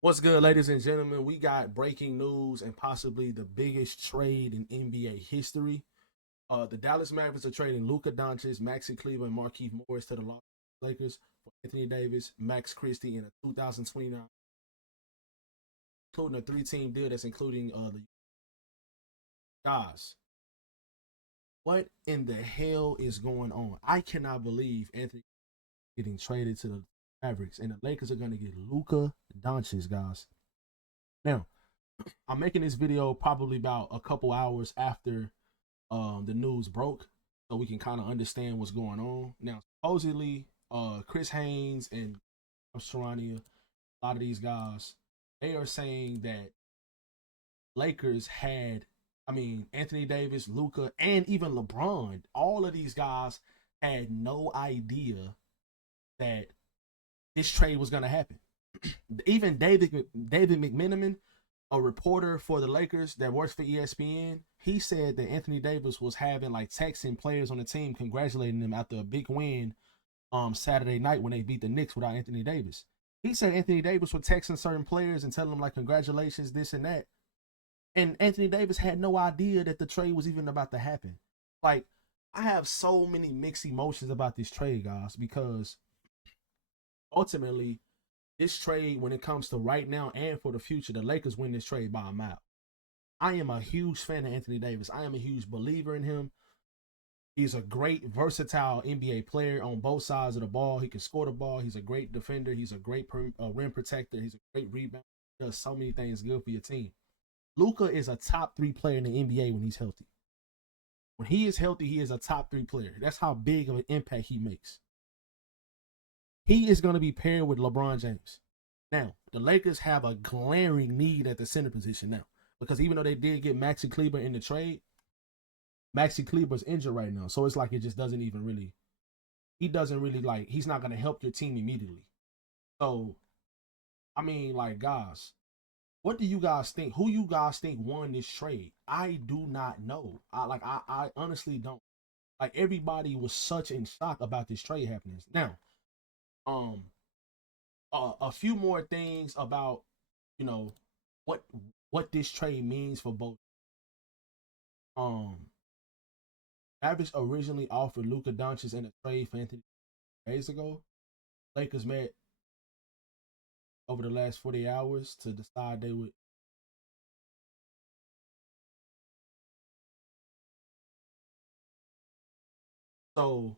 What's good, ladies and gentlemen? We got breaking news and possibly the biggest trade in NBA history. The Dallas Mavericks are trading Luka Doncic, Maxi Kleber, and Markieff Morris to the Los Angeles Lakers for Anthony Davis, Max Christie, and a 2029, including a three-team deal that's including the guys. What in the hell is going on? I cannot believe Anthony getting traded to the Mavericks, and the Lakers are going to get Luka Doncic, guys. Now, I'm making this video probably about a couple hours after the news broke, so we can kind of understand what's going on. Now, supposedly, Chris Haynes and Sharania, a lot of these guys, they are saying that Lakers had, Anthony Davis, Luka, and even LeBron, all of these guys had no idea that this trade was going to happen. Even David McMenamin, a reporter for the Lakers that works for ESPN, he said that Anthony Davis was having like texting players on the team congratulating them after a big win Saturday night when they beat the Knicks without Anthony Davis. He said Anthony Davis was texting certain players and telling them like congratulations, this and that. And Anthony Davis had no idea that the trade was even about to happen. Like, I have so many mixed emotions about this trade, guys, because ultimately this trade, when it comes to right now and for the future, the Lakers win this trade by a mile. I am a huge fan of Anthony Davis. I am a huge believer in him. He's a great, versatile NBA player on both sides of the ball. He can score the ball. He's a great defender. He's a great rim protector. He's a great rebounder. He does so many things good for your team. Luka is a top 3 player in the NBA when he's healthy. When he is healthy, he is a top 3 player. That's how big of an impact he makes. He is going to be paired with LeBron James. Now, the Lakers have a glaring need at the center position now, because even though they did get Maxi Kleber in the trade, Maxi Kleber's injured right now. So it's like it just doesn't even really, he's not going to help your team immediately. So, guys, what do you guys think? Who you guys think won this trade? I do not know. I honestly don't. Like, everybody was such in shock about this trade happening. Now, a few more things about, you know, what this trade means for both. Mavericks originally offered Luka Doncic in a trade for Anthony days ago. Lakers met over the last 40 hours to decide they would. So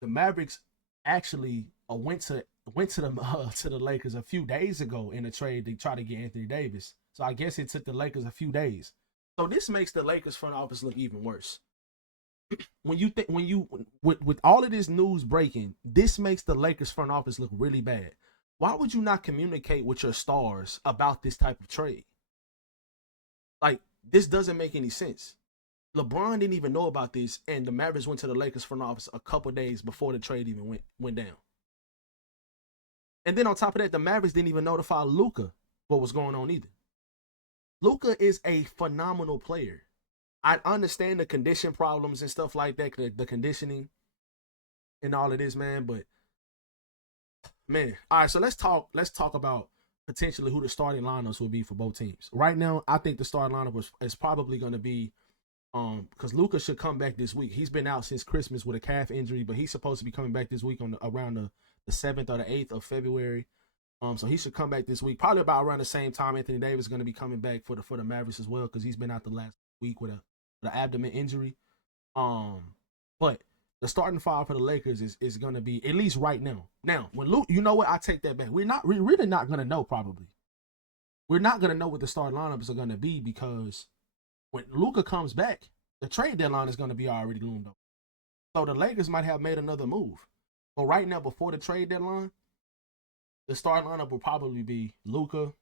the Mavericks actually went to the Lakers a few days ago in a trade to try to get Anthony Davis. So I guess it took the Lakers a few days. So this makes the Lakers front office look even worse. With all of this news breaking, this makes the Lakers front office look really bad. Why would you not communicate with your stars about this type of trade? Like, this doesn't make any sense. LeBron didn't even know about this, and the Mavericks went to the Lakers front office a couple days before the trade even went down. And then on top of that, the Mavericks didn't even notify Luka what was going on either. Luka is a phenomenal player. I understand the condition problems and stuff like that, the conditioning and all of this, man. But man, all right. So let's talk about potentially who the starting lineups will be for both teams. Right now, I think the starting lineup is probably going to be because Luka should come back this week. He's been out since Christmas with a calf injury, but he's supposed to be coming back this week on around the 7th or the 8th of February. So he should come back this week, probably about around the same time Anthony Davis is going to be coming back for the Mavericks as well, because he's been out the last week with an abdomen injury. But the starting five for the Lakers is going to be, at least right now. Now, when Luke, you know what? I take that back. We're really not going to know, probably. We're not going to know what the starting lineups are going to be, because when Luka comes back, the trade deadline is going to be already loomed up. So the Lakers might have made another move. But right now, before the trade deadline, the starting lineup will probably be Luka.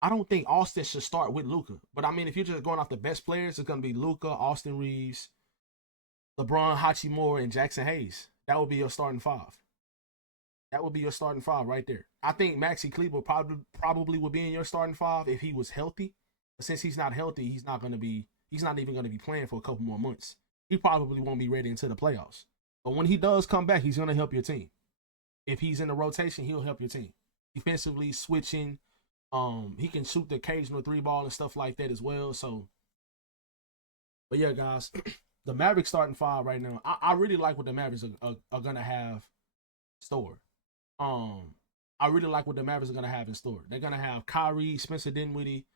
I don't think Austin should start with Luka. But I mean, if you're just going off the best players, it's going to be Luka, Austin Reeves, LeBron, Hachimura, and Jackson Hayes. That would be your starting five. That would be your starting five right there. I think Maxi Kleber probably would be in your starting five if he was healthy. But since he's not healthy, he's not even going to be playing for a couple more months. He probably won't be ready until the playoffs. But when he does come back, he's going to help your team. If he's in the rotation, he'll help your team. Defensively, switching, He can shoot the occasional 3-ball and stuff like that as well. So, but yeah, guys, the Mavericks starting 5 right now. I really like what the Mavericks are gonna have store. I really like what the Mavericks are gonna have in store. They're gonna have Kyrie, Spencer Dinwiddie,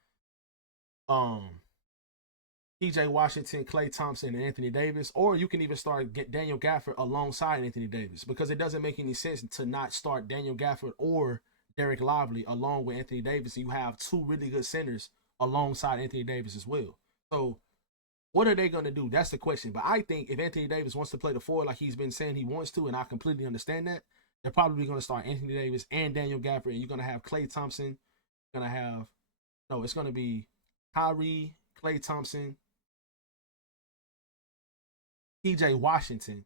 um, PJ Washington, Klay Thompson, and Anthony Davis. Or you can even start Daniel Gafford alongside Anthony Davis, because it doesn't make any sense to not start Daniel Gafford or Derek Lively along with Anthony Davis. You have 2 really good centers alongside Anthony Davis as well. So what are they going to do? That's the question. But I think if Anthony Davis wants to play the 4 like he's been saying he wants to, and I completely understand that, they're probably going to start Anthony Davis and Daniel Gafford, and you're going to have Klay Thompson. You're going to have, no, it's going to be Kyrie, Klay Thompson, PJ Washington,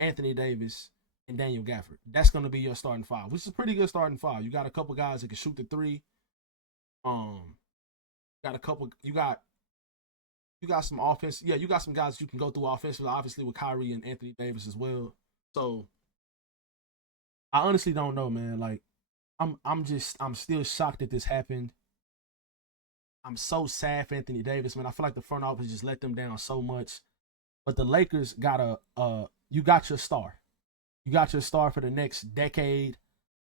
Anthony Davis, and Daniel Gafford. That's going to be your starting 5, which is a pretty good starting 5. You got a couple guys that can shoot the 3. Got a couple. You got some offense. Yeah, you got some guys you can go through offensively, obviously with Kyrie and Anthony Davis as well. So I honestly don't know, man. Like, I'm still shocked that this happened. I'm so sad for Anthony Davis, man. I feel like the front office just let them down so much. But the Lakers got you got your star. You got your star for the next decade.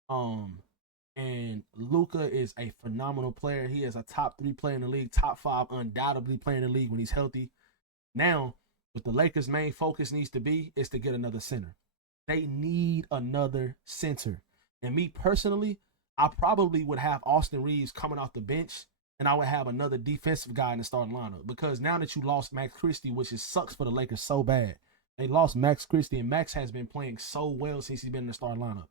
And Luka is a phenomenal player. He is a top 3 player in the league, top 5 undoubtedly player in the league when he's healthy. Now, what the Lakers' main focus needs to be is to get another center. They need another center. And me personally, I probably would have Austin Reeves coming off the bench, and I would have another defensive guy in the starting lineup. Because now that you lost Max Christie, which sucks for the Lakers so bad, they lost Max Christie, and Max has been playing so well since he's been in the starting lineup.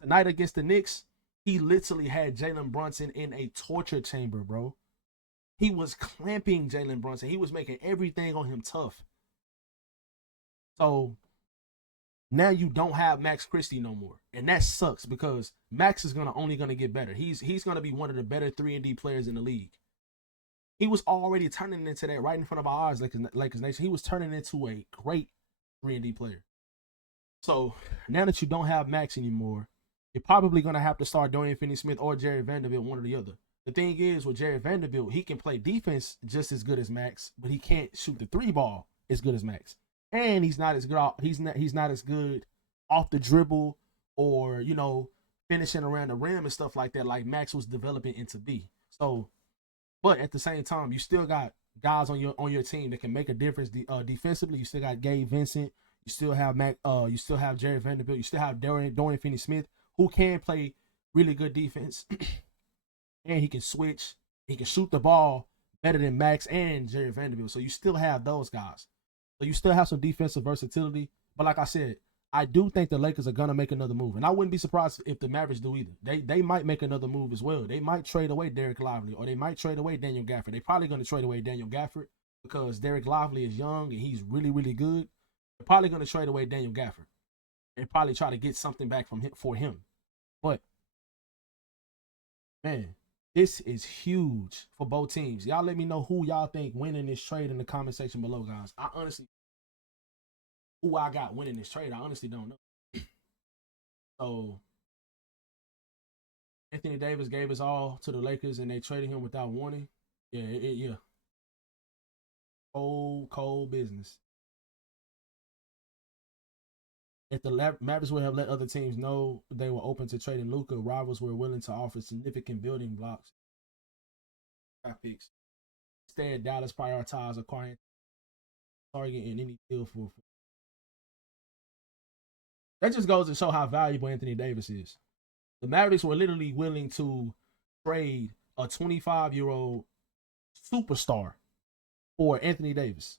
Tonight against the Knicks, he literally had Jalen Brunson in a torture chamber, bro. He was clamping Jalen Brunson. He was making everything on him tough. So now you don't have Max Christie no more. And that sucks, because Max is only gonna get better. He's gonna be one of the better 3-and-D players in the league. He was already turning into that right in front of our eyes, Lakers Nation. He was turning into a great 3-and-D player. So now that you don't have Max anymore, you're probably going to have to start Dorian Finney-Smith or Jerry Vanderbilt, one or the other. The thing is, with Jerry Vanderbilt, he can play defense just as good as Max, but he can't shoot the 3-ball as good as Max. And he's not as good. He's not as good off the dribble or, finishing around the rim and stuff like that, like Max was developing into be. So, but at the same time, you still got guys on your team that can make a difference defensively. You still got Gabe Vincent. You still have You still have Jerry Vanderbilt. You still have Dorian Finney-Smith, who can play really good defense. And he can switch. He can shoot the ball better than Max and Jerry Vanderbilt. So you still have those guys. So you still have some defensive versatility. But like I said, I do think the Lakers are going to make another move. And I wouldn't be surprised if the Mavericks do either. They might make another move as well. They might trade away Derek Lively, or they might trade away Daniel Gafford. They're probably going to trade away Daniel Gafford because Derek Lively is young and he's really, really good. They're probably going to trade away Daniel Gafford and probably try to get something back for him. But, man, this is huge for both teams. Y'all let me know who y'all think winning this trade in the comment section below, guys. I honestly, who I got winning this trade, I honestly don't know. So, Anthony Davis gave us all to the Lakers, and they traded him without warning. Yeah. Cold business. If the Mavericks would have let other teams know they were open to trading Luka, rivals were willing to offer significant building blocks. Picks. Instead, Dallas prioritized acquiring target in any deal for. That just goes to show how valuable Anthony Davis is. The Mavericks were literally willing to trade a 25-year-old superstar for Anthony Davis.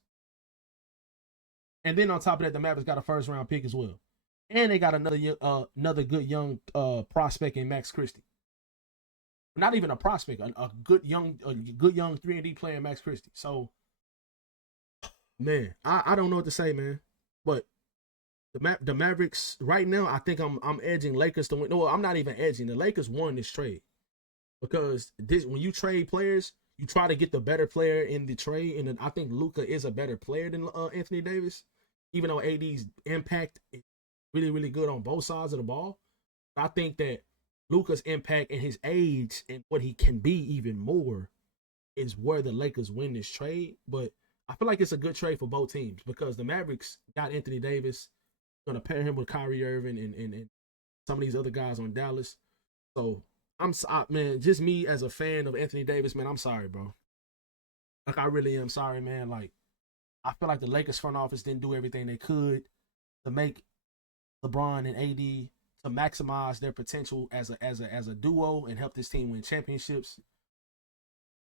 And then on top of that, the Mavericks got a first-round pick as well. And they got another good young prospect in Max Christie. Not even a prospect, a good young 3-and-D player, Max Christie. So, man, I don't know what to say, man. But the Mavericks right now, I think I'm edging Lakers to win. No, I'm not even edging. The Lakers won this trade because when you trade players, you try to get the better player in the trade, and I think Luka is a better player than Anthony Davis, even though AD's impact is really, really good on both sides of the ball. I think that Luka's impact and his age and what he can be even more is where the Lakers win this trade. But I feel like it's a good trade for both teams because the Mavericks got Anthony Davis, going to pair him with Kyrie Irving and some of these other guys on Dallas. So man, just me as a fan of Anthony Davis, man, I'm sorry, bro. Like I really am sorry, man. Like I feel like the Lakers front office didn't do everything they could to make LeBron and AD to maximize their potential as a duo and help this team win championships.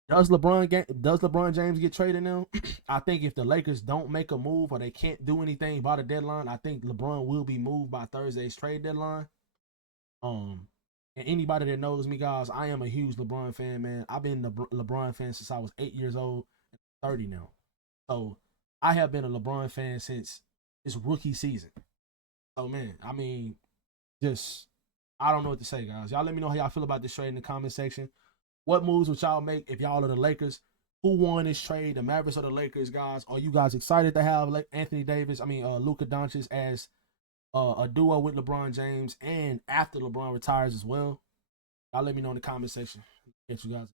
Does LeBron James get traded now? I think if the Lakers don't make a move or they can't do anything by the deadline, I think LeBron will be moved by Thursday's trade deadline. Um, and anybody that knows me, guys, I am a huge LeBron fan, man. I've been a LeBron fan since I was 8 years old, 30 now. So I have been a LeBron fan since his rookie season. So man, I mean, just I don't know what to say, guys. Y'all let me know how y'all feel about this trade in the comment section. What moves would y'all make if y'all are the Lakers? Who won this trade? The Mavericks or the Lakers, guys? Are you guys excited to have Luka Doncic as a duo with LeBron James and after LeBron retires as well? Y'all let me know in the comment section. Catch you guys.